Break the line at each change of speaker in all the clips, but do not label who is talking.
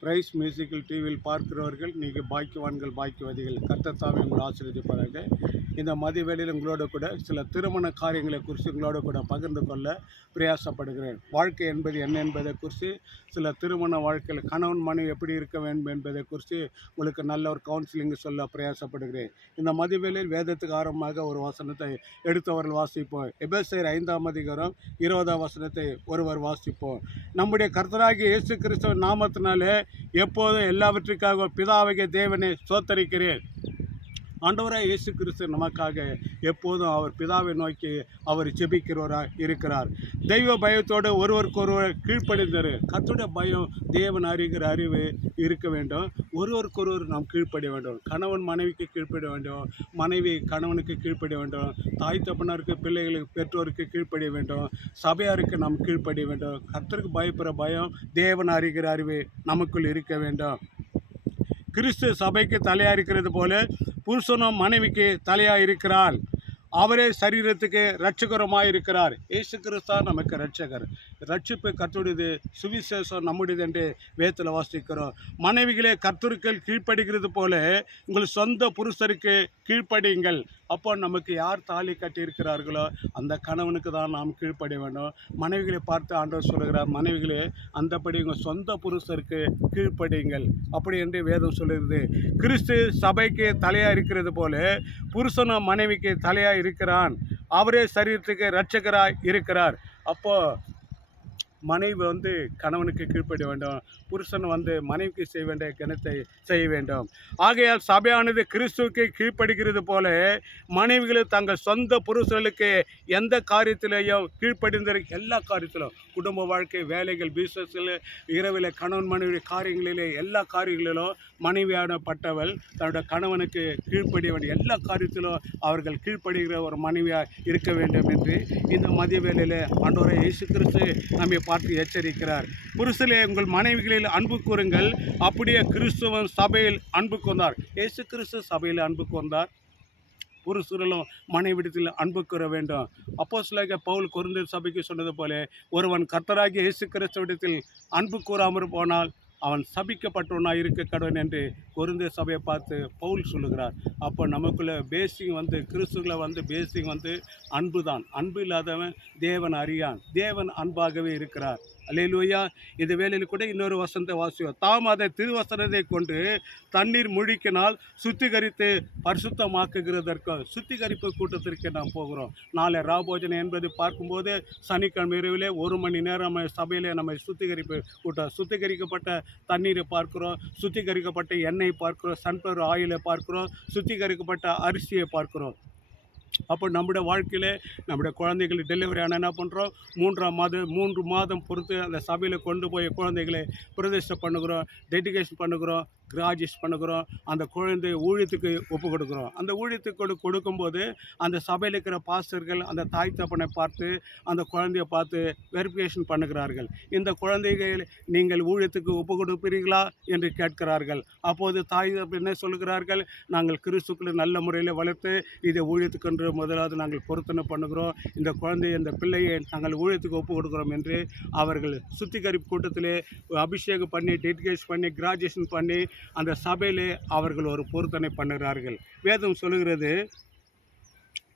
Price musical டிவியில் பார்க்கிறவர்கள் நீங்கள் பாக்கியவான்கள் பாக்கியவாதிகள். கர்த்தத்தாமே உங்களை ஆசீர்வதிப்பார்கள் இந்த மதிய வேளையில் உங்களோட கூட சில திருமண காரியங்களை குறித்து உங்களோட கூட பகிர்ந்து கொள்ள பிரயாசப்படுகிறேன். வாழ்க்கை என்பது என்ன என்பதை குறித்து சில திருமண வாழ்க்கையில் கணவன் மனைவி எப்படி இருக்க வேண்டும் என்பதை குறித்து உங்களுக்கு நல்ல ஒரு கவுன்சிலிங் சொல்ல பிரயாசப்படுகிறேன். இந்த மதிய வேளையில் வேதத்துக்கு ஆரம்பமாக ஒரு வசனத்தை எடுத்தவர்கள் வாசிப்போம். எபேசியர் ஐந்தாம் அதிகாரம் இருபதாம் வசனத்தை ஒருவர் வாசிப்போம். நம்முடைய கர்த்தராகிய இயேசு கிறிஸ்தவ நாமத்தினாலே எப்போதும் எல்லாவற்றுக்காக பிதாவகிய தேவனை சோத்தரிக்கிறேன் ஆண்டவராக இயேசு கிறிஸ்து நமக்காக எப்போதும் அவர் பிதாவை நோக்கி அவர் ஜெபிக்கிறவராக இருக்கிறார். தெய்வ பயத்தோடு ஒருவருக்கு ஒருவர் கீழ்ப்படிந்தார். கர்த்தருடைய பயம் தேவன் அறிகிற அறிவு இருக்க வேண்டும். ஒருவருக்கொருவர் நாம் கீழ்ப்படிய வேண்டும். கணவன் மனைவிக்கு கீழ்ப்பட வேண்டும். மனைவி கணவனுக்கு கீழ்ப்படிய வேண்டும். தாய் தப்பனருக்கு பிள்ளைகளுக்கு பெற்றோருக்கு கீழ்ப்படிய வேண்டும். சபையாருக்கு நாம் கீழ்ப்படிய வேண்டும். கத்தருக்கு பயப்படுற பயம் தேவன் அறிகிற அறிவு நமக்குள் இருக்க வேண்டும். கிறிஸ்து சபைக்கு தலையாக இருக்கிறது போல புருஷனும் மனைவிக்கு தலையாக இருக்கிறார் அவரே சரீரத்துக்கு ரட்சகரமாக இருக்கிறார் இயேசு கிறிஸ்தா நமக்கு ரட்சகர் ரட்சிப்பு கர்த்தருடையது சுவிசேஷம் நம்முடையது என்று வேத்தில் வாசிக்கிறோம். மனைவிகளே கர்த்தருக்கள் கீழ்ப்படுகிறது போல உங்கள் சொந்த புருஷருக்கு கீழ்ப்படியுங்கள். அப்போ நமக்கு யார் தாலி கட்டி இருக்கிறார்களோ அந்த கணவனுக்கு தான் நாம் கீழ்ப்படி வேண்டும். மனைவிகளை பார்த்து ஆண்டவர் சொல்கிறார் மனைவிகளே அந்தபடி உங்கள் சொந்த புருஷருக்கு கீழ்ப்படியுங்கள். அப்படி என்று வேதம் சொல்லுகிறது. கிறிஸ்து சபைக்கு தலையாக இருக்கிறது போல புருஷனும் மனைவிக்கு தலையாக இருக்கிறான். அவரே சரீரத்துக்கு இரட்சகராய் இருக்கிறார். அப்போது மனைவி வந்து கணவனுக்கு கீழ்ப்பட வேண்டும். புருஷன் வந்து மனைவிக்கு செய்ய வேண்டிய கணத்தை செய்ய வேண்டும். ஆகையால் சபையானது கிறிஸ்துவுக்கு கீழ்ப்படுகிறது போல மனைவிகளும் தங்கள் சொந்த புருஷர்களுக்கு எந்த காரியத்திலேயும் கீழ்ப்படிந்த எல்லா காரியத்திலும். குடும்ப வாழ்க்கை வேலைகள் பிஸ்னஸில் இரவில் கணவன் மனைவி காரியங்களிலே எல்லா காரியங்களிலும் மனைவியானப்பட்டவள் தன்னுடைய கணவனுக்கு கீழ்ப்படிய வேண்டிய எல்லா காரியத்திலும் அவர்கள் கீழ்ப்படுகிற ஒரு மனைவியாக இருக்க வேண்டும் என்று இந்த மதிய வேலையில் ஆண்டவரை இயேசு கிறிஸ்து நம்மை பார்த்து எச்சரிக்கிறார். புருஷலே உங்கள் மனைவிகளில் அன்பு கூறுங்கள். அப்படியே கிறிஸ்துவன் சபையில் அன்பு கொண்டார். இயேசு கிறிஸ்து சபையில் அன்பு கொண்டார். புருஷர்களும் மனைவிடத்தில் அன்பு கூற வேண்டும். அப்போ சில பவுல் குருந்தர் சபைக்கு சொன்னது போல ஒருவன் கர்த்தராகிய இயேசு கிறிஸ்துவிடத்தில் அன்பு கூறாமற் போனால் அவன் சபிக்கப்பட்டவனாக இருக்க கடவன் என்று குருந்த சபையை பார்த்து பவுல் சொல்லுகிறார். அப்போ நமக்குள்ள பேசிங் வந்து கிறிஸ்துவில் வந்து பேசிங் வந்து அன்பு தான் அன்பு இல்லாதவன் தேவன் அறியான். தேவன் அன்பாகவே இருக்கிறார். அல்லேலூயா. இந்த வேலையில் கூட இன்னொரு வசனத்தை வாசியோம். தாம் அதை திருவசனத்தை கொண்டு தண்ணீர் முழிக்கினால் சுத்திகரித்து பரிசுத்தமாக்குகிறதற்கு சுத்திகரிப்பு கூட்டத்திற்கு நாம் போகிறோம். நாளை ராபோஜனை என்பது பார்க்கும்போது சனிக்கிழமை இரவிலே ஒரு மணி நேரம் நம்ம சபையிலே நம்ம சுத்திகரிப்பு கூட்டம். சுத்திகரிக்கப்பட்ட தண்ணீரை பார்க்கிறோம் சுத்திகரிக்கப்பட்ட எண்ணெய் பார்க்கிறோம் சன்ஃப்ளவர் ஆயிலை பார்க்கிறோம் சுத்திகரிக்கப்பட்ட அரிசியை பார்க்கிறோம். அப்போ நம்முடைய வாழ்க்கையில் நம்முடைய குழந்தைகள் டெலிவரி ஆனால் என்ன பண்ணுறோம் மூன்றாம் மாதம் மூன்று மாதம் பொறுத்து அந்த சபையில் கொண்டு போய் குழந்தைகளை பிரதிஷ்டை பண்ணுகிறோம் டெடிகேஷன் பண்ணுகிறோம் கிராஜுவேஷன் பண்ணுகிறோம். அந்த குழந்தை ஊழியத்துக்கு ஒப்பு கொடுக்குறோம். அந்த ஊழியத்துக்கு கொடு கொடுக்கும்போது அந்த சபையில் இருக்கிற பாஸ்டர்கள் அந்த தாய் தப்பனை பார்த்து அந்த குழந்தையை பார்த்து வெரிஃபிகேஷன் பண்ணுகிறார்கள். இந்த குழந்தைகள் நீங்கள் ஊழியத்துக்கு ஒப்பு கொடுப்பீர்களா என்று கேட்கிறார்கள். அப்போது தாய் தப்பு என்ன சொல்லுகிறார்கள்? நாங்கள் கிறிஸ்துக்களை நல்ல முறையில் வளர்த்து இதை ஊழியத்துக்கு என்று முதலாவது நாங்கள் பொருத்தனை பண்ணுகிறோம். இந்த குழந்தையை இந்த பிள்ளையை நாங்கள் ஊழியத்துக்கு ஒப்பு கொடுக்குறோம் என்று அவர்கள் சுத்திகரிப்பு கூட்டத்திலே அபிஷேகம் பண்ணி டெடிகேஷன் பண்ணி கிராஜுவேஷன் பண்ணி அந்த சபையிலே அவர்கள் ஒரு பொருத்தனை பண்ணுகிறார்கள். வேதம் சொல்லுகிறது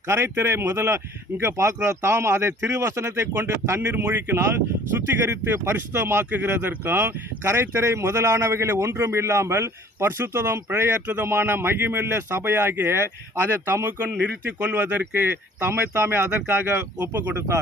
கரைத்திரை முதல்ல இங்கே பார்க்குறோம் தாம் அதை திருவசனத்தை கொண்டு தண்ணீர் மூழ்கினால் சுத்திகரித்து பரிசுத்தமாக்குகிறதற்கும் கரைத்திரை முதலானவைகளை ஒன்றும் இல்லாமல் பரிசுத்ததும் பிழையற்றதுமான மகிமில்ல சபையாகிய அதை தமக்குள் நிறுத்தி கொள்வதற்கு தம்மை தாமே அதற்காக ஒப்பு கொடுத்தார்.